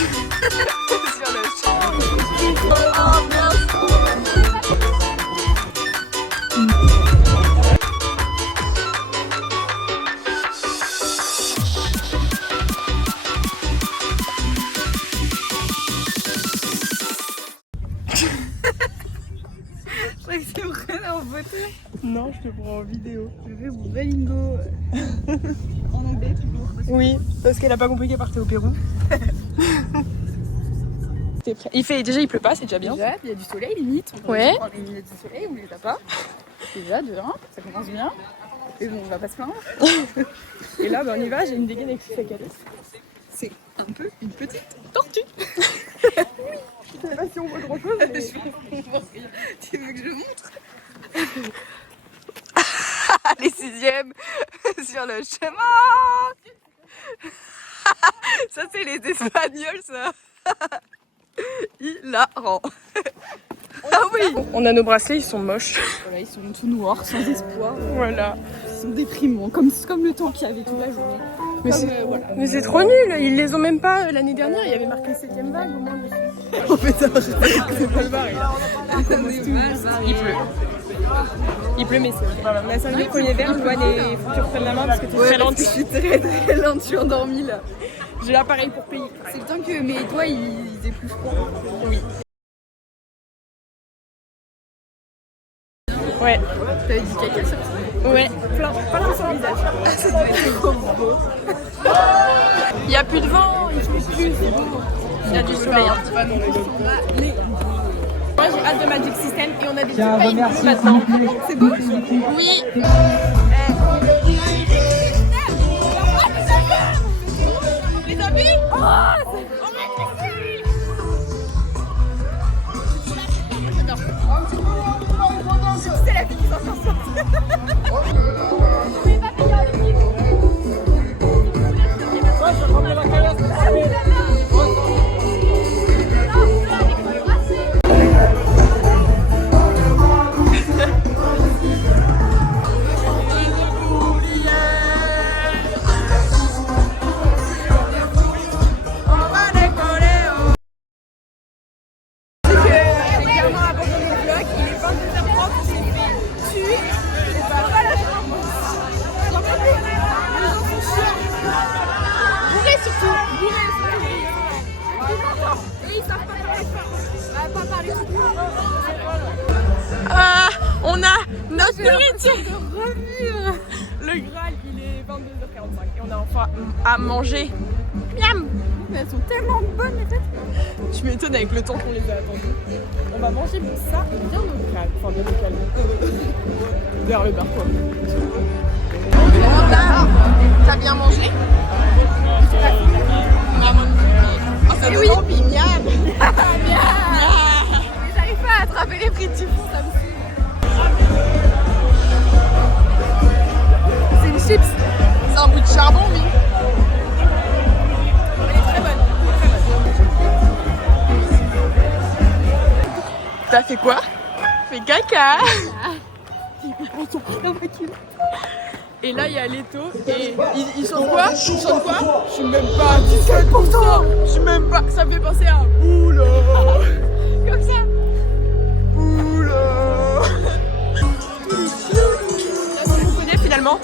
Sur le champ. Oh mince. Je croyais que c'était vraiment en photo. Non, je te prends en vidéo. Je vais vous Balingo en anglais toujours. Oui, parce qu'elle a pas compris qu'elle partait au Pérou. T'es prêt? Déjà il pleut pas, c'est déjà bien. Déjà, il y a du soleil limite. On Ouais. prend les lunettes du soleil, on les a pas. Déjà, de 1, ça commence bien. Et bon, on va pas se plaindre. Et là, on y va, j'ai une dégaine avec sac à dos. C'est un peu une petite tortue. Je sais pas si on voit grand chose. Mais... Tu veux que je montre? Les 6e sur le chemin. Ça c'est les Espagnols ça. Hilarant. Ah oui. On a nos bracelets, ils sont moches. Voilà, ils sont tout noirs, sans espoir. Voilà. Ils sont déprimants, comme le temps qu'il y avait toute la journée. Mais c'est trop nul, ils les ont même pas l'année dernière, il y avait marqué 7ème vague au moins. Oh putain, C'est pas le bar. Il pleut. Il pleut, mais c'est pas mal. On a 5 minutes premier verre, Loane et faut que tu reprennes la main parce que t'es très lente. Je suis très lente, je suis endormie là. J'ai l'appareil pour payer. C'est le temps que mes doigts ils aient plus froid. Oui. Ouais. T'avais dit caca sur ça? Ouais. Pas dans son visage. Ça doit être trop beau. Il n'y a plus de vent, il fait plus, c'est beau. Il y a du soleil un petit peu. Moi j'ai hâte de Magic System et on a des petits pailles bleues maintenant. C'est beau? Oui. Les amis? Oh, c'est la fille qui s'en sort. Ah, on a notre nourriture. Le Graal, il est 22h45 et on a enfin à manger. Miam. Mais elles sont tellement bonnes les têtes. Tu m'étonnes avec le temps qu'on les a attendus. On va manger ça bien au calme. Enfin, bien au calme. Vers le bar, quoi. T'as bien mangé? Oh, ça donne envie, miam. J'arrive pas à attraper les frites du fond, ça me saoule. C'est une chips. C'est un bout de charbon, oui. Elle est très bonne. T'as fait quoi? Fait caca. Et là il y a Leto et ils chantent quoi? Ils chantent quoi? Je suis même pas 17%. Je suis même pas. Ça me fait penser à Oula. Comme ça. Oula. Est-ce que vous connaissez finalement?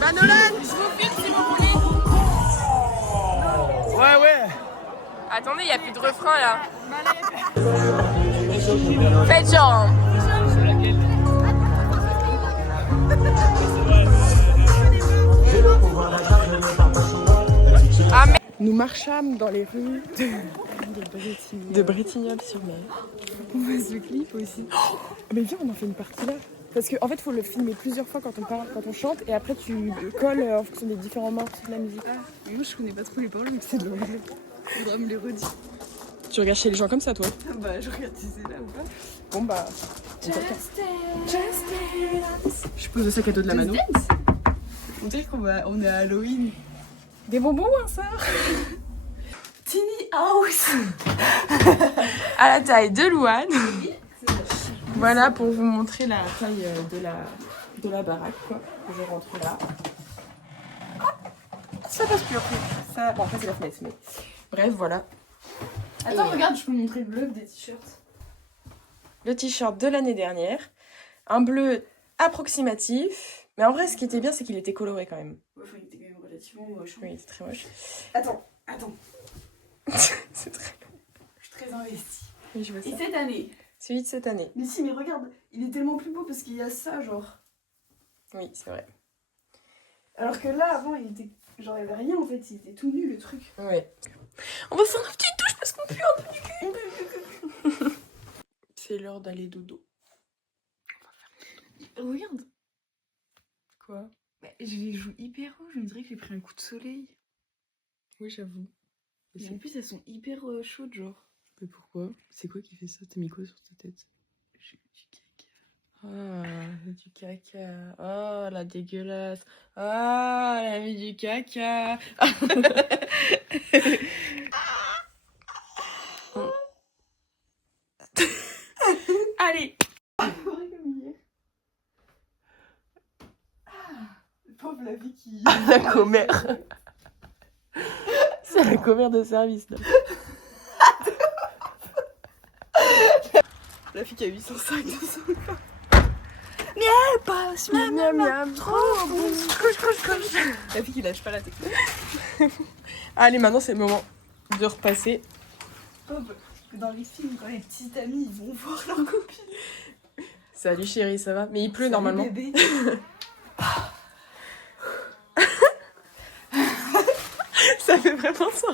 Bah Nolan, je vous filme si vous voulez. Ouais. Attendez, il n'y a plus de refrain là. Faites genre. Hein. Ah, mais... Nous marchâmes dans les rues de Bretignolles-sur-Mer. On voit ce clip aussi. Mais viens, on en fait une partie là. Parce qu'en fait, il faut le filmer plusieurs fois quand on parle, quand on chante, et après tu colles en fonction des différents morceaux de la musique. Mais moi je connais pas trop les paroles, mais c'est de l'anglais. Faudra me les redire. Tu regardes chez les gens comme ça, toi? Bah je regarde si c'est là ou pas. Bon bah... Je pose le sac à dos de la Mano. On dirait qu'on est à Halloween. Des bonbons, hein, ça? Tiny House. À la taille de Louane. Voilà pour vous montrer la taille de la baraque, quoi. Je rentre là. Ça passe plus en fait. Ça... Bon, après c'est la fenêtre, mais Bref, voilà. Attends, regarde, je peux montrer le bleu des t-shirts. Le t-shirt de l'année dernière. Un bleu approximatif. Mais en vrai, ce qui était bien, c'est qu'il était coloré quand même. Ouais, il était quand même relativement moche. Oui, il était très moche. Attends. C'est très long. Je suis très investie. Oui, je vois ça. Et cette année. Celui de cette année. Mais si, mais regarde, il est tellement plus beau parce qu'il y a ça, genre. Oui, c'est vrai. Alors que là, avant, il était. Genre, il y avait rien en fait, il était tout nu le truc. Ouais. On va faire une petite touche parce qu'on pue un peu du cul. C'est l'heure d'aller dodo. Regarde. Quoi? Bah, je les joue hyper rouges, on dirait que j'ai pris un coup de soleil. Oui, j'avoue. Mais en plus, elles sont hyper chaudes, genre. Mais pourquoi? C'est quoi qui fait ça? T'as mis quoi sur ta tête? J'ai du caca. Ah, du caca. Oh, la dégueulasse. Ah, elle a mis du caca. Allez. Pauvre la vie qui. La commère. C'est la commère de service, là. La fille qui a 805 de son corps. Miam, passe, Miam, miam, miam. trop bon. Couche. La fille qui lâche pas la technique. Allez, maintenant c'est le moment de repasser. Pauvre, que dans les films, quand les petits amis, ils vont voir leur copine. Salut chérie, ça va? Mais il pleut Salut, normalement. Bébé. Ça fait vraiment ça.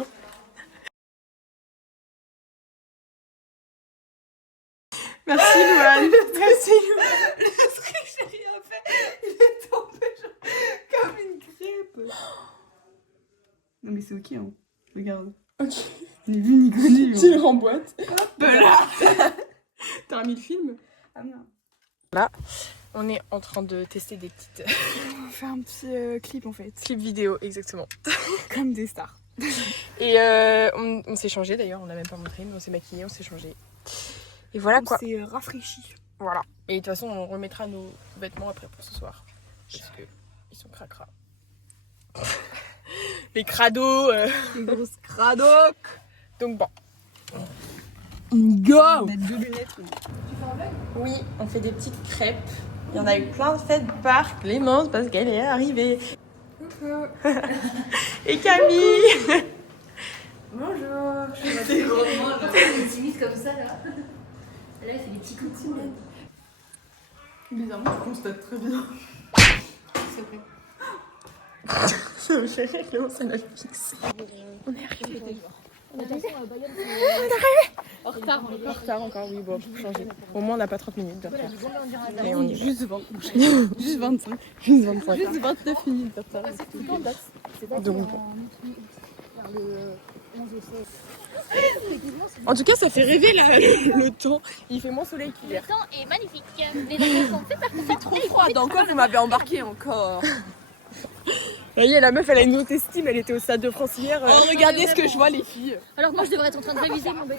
Merci Louane. Merci Louane. Le truc que j'ai rien fait, il est tombé genre comme une crêpe. Non mais c'est ok, hein. Regarde. Ok. Ni vu ni connu. Tu le remboîtes. Hop là. T'as remis le film? Ah non. Là, on est en train de tester des petites On va faire un petit clip en fait. clips vidéo, exactement. Comme des stars. Et on s'est changé d'ailleurs, on l'a même pas montré, mais on s'est maquillé, on s'est changé. Et voilà quoi. C'est rafraîchi. Voilà. Et de toute façon, on remettra nos vêtements après pour ce soir. Parce que ils sont cracra. Les crados. Les grosses cradocs. Donc bon. Go. Mettre deux lunettes. Oui, on fait des petites crêpes. Il y en a eu plein de fêtes par Clémence parce qu'elle est arrivée. Coucou. Et Camille. Bonjour. Je suis assez grandement timide comme ça là. Là, c'est des petits coucous. Bizarrement, je constate très bien. C'est vrai. Chérie, Clémence, elle a fixé. On est arrivé. On est arrivé. En retard, on est En retard encore, oui, bon, pour changer. Au moins, on n'a pas 30 minutes de retard. Mais on y va. Juste 20. Juste 25. Juste 25. Juste 29 minutes de retard. Donc bon. En tout cas, ça fait rêver là, le temps. Il fait moins soleil qu'hier. Le temps est magnifique. Les enfants sont fait Trop froid. Dans quoi vous m'avez embarqué encore? Vous voyez, la meuf, elle a une haute estime. Elle était au Stade de France hier. Oh, regardez ce que je vois, les filles. Alors moi, je devrais être en train de réviser mon BTS.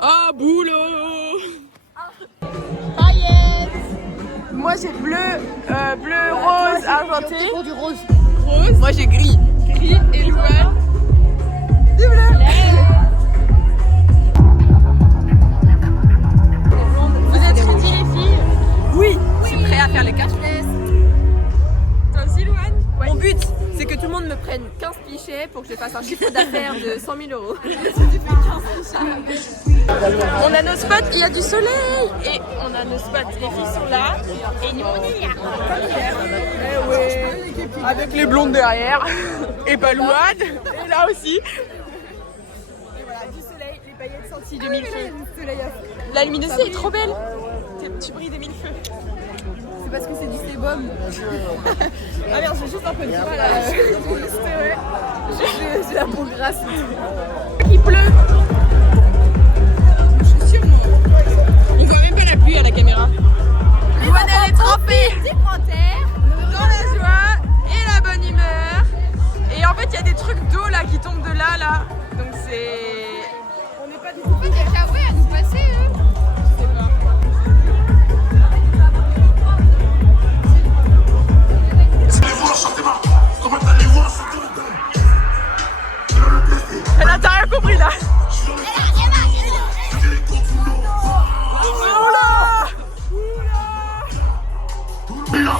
Ah, boulot. Paillettes. Moi, j'ai bleu, rose, argenté. Pour du rose. Rose. Moi, j'ai gris. Gris et Louane. Du bleu. Vous êtes ready, les filles? Oui, je suis prêt à faire les 4. Toi aussi, Louane? Mon but, c'est que tout le monde me prenne 15 clichés pour que je fasse un chiffre d'affaires de 100 000 euros. On a nos spots, il y a du soleil. Et on a nos spots, les filles sont là. Et nous, on est là. Comme hier. Eh ouais. Avec les blondes derrière. Et bah Louane. Et là aussi. Et voilà, du soleil, les paillettes sorties de mille feux. La luminosité est trop belle. Tu brilles des mille feux. C'est parce que c'est du sébum. Ah merde, j'ai juste un peu de mal là. J'ai la peau grasse. Il pleut. On voit même pas la pluie à la caméra. Louane, elle est trempée dans la joie et la bonne humeur. Et en fait, il y a des trucs d'eau là qui tombent de là. Donc c'est... On n'est pas du tout... Déjà, ouais, à nous passer. Je sais pas. À l'intérieur bruit là. Oula.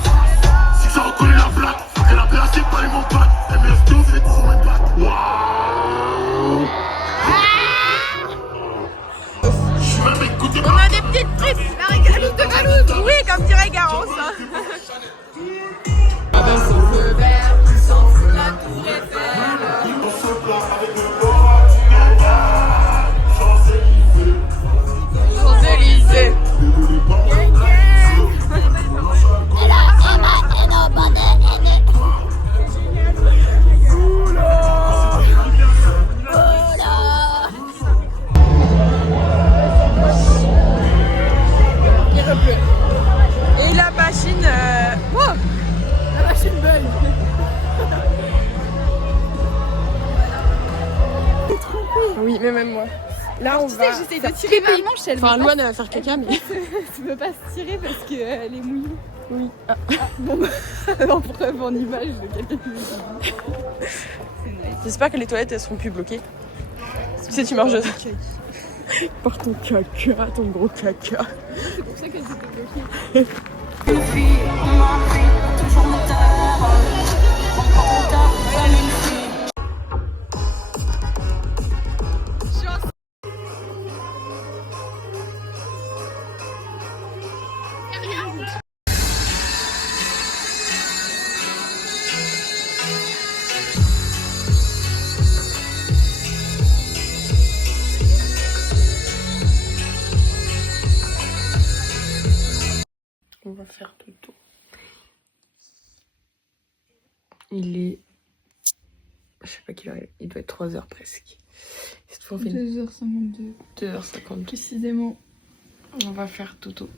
Si ça reconnaît la blague, elle a placé pas les montagnes. MF2, vous êtes trop une blague. Waouh. Je suis même écouté. On a des petites frites. La régalite de Galouse. Oui, comme dirait Garance. Champs-Élysées. Et la machine... Oh, la machine bug. Oui, mais même moi. Là, on va... J'essaie de tirer ma manche, elle Enfin, Louane, elle va faire caca, mais... ne peut pas se tirer parce qu'elle est mouillée. Oui. Ah. Bon, bah, en preuve en image de quelqu'un qui me dit. J'espère que les toilettes, elles seront plus bloquées. Tu sais, tu marches... Par ton caca, ton gros caca. C'est pour ça qu'elle s'était bloquée. On va faire dodo. Il est... Je sais pas quelle heure il doit être 3h presque. Cette fois, on fait 2h52. 2h52. Précisément. On va faire dodo.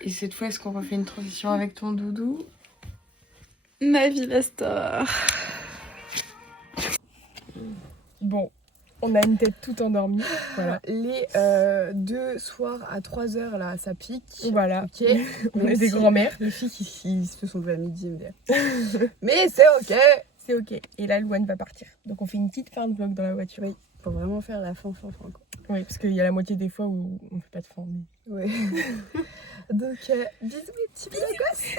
Et cette fois, est-ce qu'on refait une transition avec ton doudou? Ma vie, la star. Bon, on a une tête toute endormie. Voilà. Les 2 soirs à 3h là, ça pique. Voilà. Ok. On est des grands-mères. Les filles qui se sont levées à midi. Mais c'est ok. C'est ok. Et là, Louane va partir. Donc on fait une petite fin de vlog dans la voiture. Oui, faut vraiment faire la fin quoi. Oui, parce qu'il y a la moitié des fois où on fait pas de fin. Mais... Ouais. Donc bisous les petits gosses.